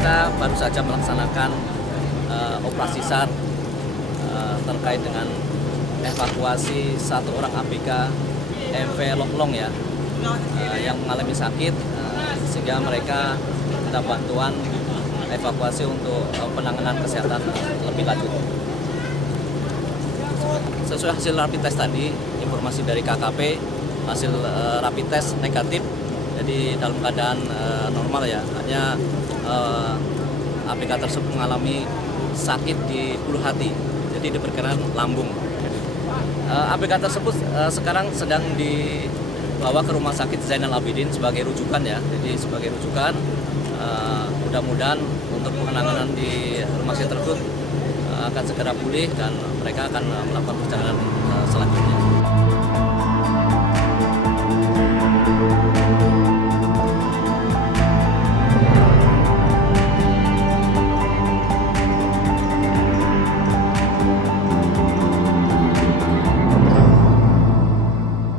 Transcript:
kita baru saja melaksanakan operasi SAR terkait dengan evakuasi satu orang ABK MV Longlong ya, yang mengalami sakit, sehingga mereka minta bantuan evakuasi untuk penanganan kesehatan lebih lanjut. Sesuai hasil rapid test tadi, informasi dari KKP, hasil rapid test negatif, jadi dalam keadaan normal ya, hanya ABK tersebut mengalami sakit di ulu hati, jadi diperkirakan lambung. ABK tersebut sekarang sedang dibawa ke Rumah Sakit Zainal Abidin sebagai rujukan ya, jadi sebagai rujukan, mudah-mudahan untuk penanganan di rumah sakit tersebut akan segera pulih dan mereka akan melakukan perjalanan selanjutnya.